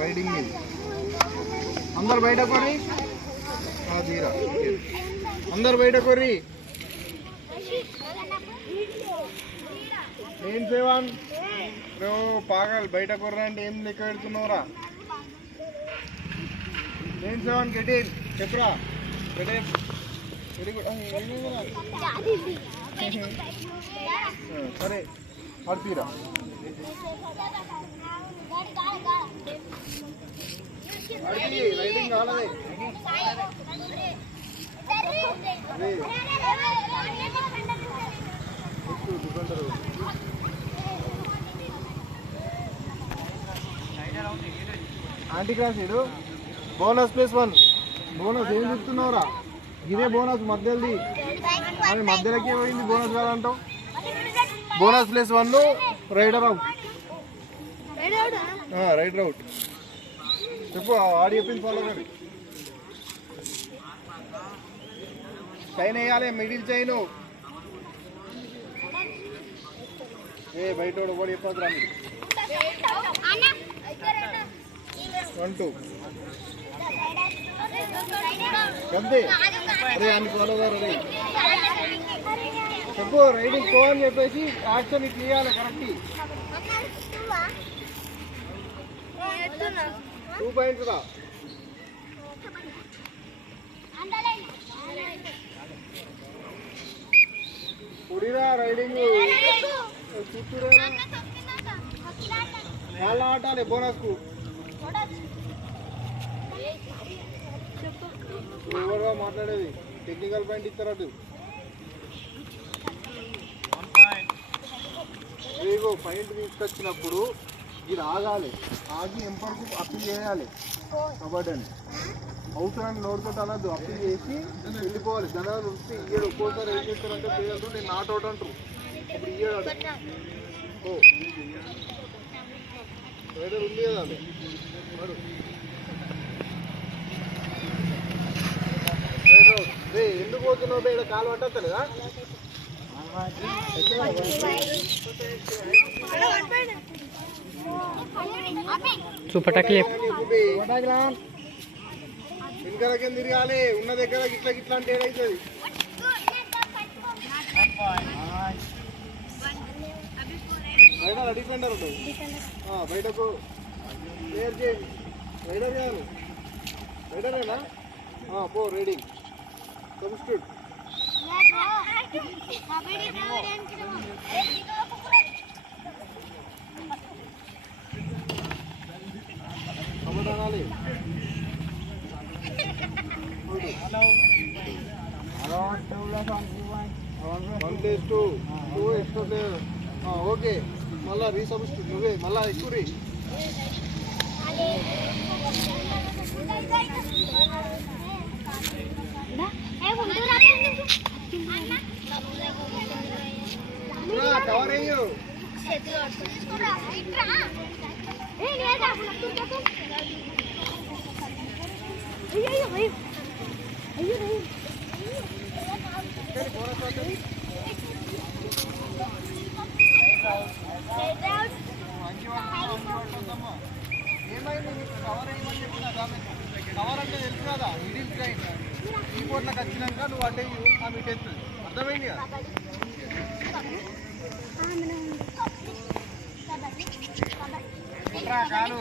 riding అందరు బయట కొర్రి తీరా అందరు బయట కొర్రి ఏం సేవాన్ పాగల్ బయట కొర్రా అంటే ఏం లెక్క పెడుతున్నావురా ఏం సేవాన్ గెటీన్ చెప్పరా గెటీన్ వెరీ గుడ్ సరే ఆడుతీరా రైడింగ్ కాలదే ఆంటీ క్లాస్ ఇడు బోనస్ +1 బోనస్ ఏం చెప్తున్నావురా ఇదే బోనస్ మధ్యది అని మధ్యలోకి పోయింది బోనస్ కాదంటావు bonus +1 raider out raider out చెప్పు ఆడి చెప్పింది ఫాలో కానీ చైన్ వేయాలి మిడిల్ చైన్ బయట కూడా చెప్పదు రా మీరు 1 2 అంతే అరే అని ఫాలో గారు చెప్పు రైడింగ్ పో అని చెప్పేసి యాక్షన్ ఇట్లా ఇవ్వాలి కరెక్ట్ 2 పాయింట్స్ రా పుడిరా రైడింగ్ చుట్టూరా చాలా ఆటాలి బోనస్ కు ఎవరుగా మాట్లాడేది టెక్నికల్ పాయింట్ ఇస్తారటు ఏగో పాయింట్ తీసుకొచ్చినప్పుడు ఇది ఆగాలి ఆగి ఎంపర్కు అప్పీల్ చేయాలి కబడ్డీ అని అవుట్ అని నోడుతో అనద్దు అప్పీల్ చేసి వెళ్ళిపోవాలి జనాలు వస్తే ఇయ్యడు ఒక్కోసారి ఏం చేస్తారంటే ప్లేయర్లు నేను నాట్ అవుట్ అంటారు ఇప్పుడు ఇయ్యడు ఓ రైడర్ ఉంది కదా వాడు ఎందుకు పోతున్నావు ఇక్కడ కాలు పట్టలేదా వెనకలకేం తిరగాలి ఉన్న దగ్గర ఇట్లా ఇట్లా అంటే ఏదైతుంది రైడర్ డిఫెండర్ ఉంటుంది బయటకు క్లియర్ చేయండి రైడర్ కాదు రైడరేనా పో రైడింగ్ సబ్స్టిట్యూట్ కబడ్డీ అనాలి 1 + 2 ఎక్స్ట్రా ప్లేయర్ ఓకే మళ్ళీ రీసబ్స్టిట్యూట్ నువ్వే మళ్ళీ ఎక్కువ రీ కవర్ అయ్యో ఏమైంది కవర్ అయ్యమని చెప్పిన కవర్ అంటే తెలుసు కదా మిడిల్ ట్రైన్ ఈ బోర్డులకు వచ్చినాక నువ్వు అంటే ఆమె ఇటెత్తుంది అర్థమైంది కదా కాలు